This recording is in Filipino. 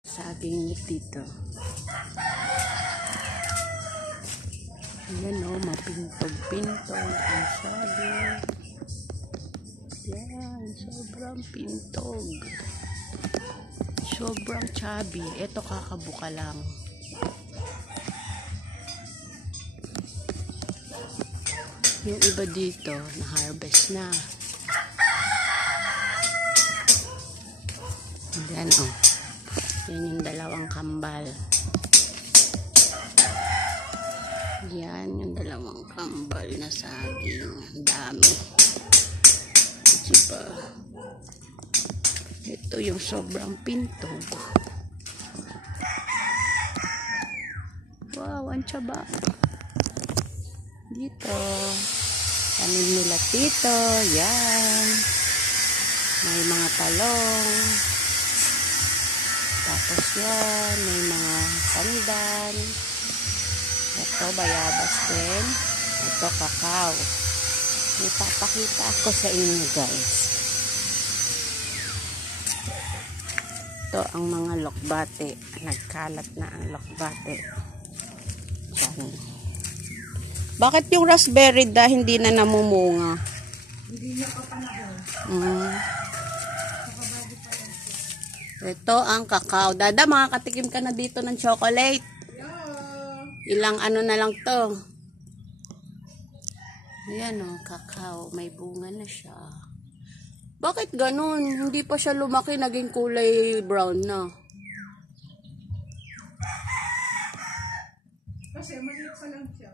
Saging dito. Ayan o, mapintog-pintog ang saging. Yan, sobrang pintog. Sobrang chubby. Ito kakabuka lang. Yung iba dito, na-harvest na. Ayan o. Yan yung dalawang kambal. Yan yung dalawang kambal na saging. Dami. Diba? Ito yung sobrang pintog. Wow, ang tsaba. Dito. Tanim nila dito. Yan. May mga talong. Tapos yan. May mga pandan. Ito, bayabas din. Ito, kakao. May papakita ako sa inyo, guys. Ito ang mga lokbate. Nagkalat na ang lokbate. Diyan. Bakit yung raspberry hindi na namumunga? Hindi na pa panahon. Ito ang kakao. Dada, makakatikim ka na dito ng chocolate. Ilang ano na lang to. Ayan o, kakao. May bunga na siya. Bakit ganun? Hindi pa siya lumaki, naging kulay brown na. Kasi maliit pa lang siya.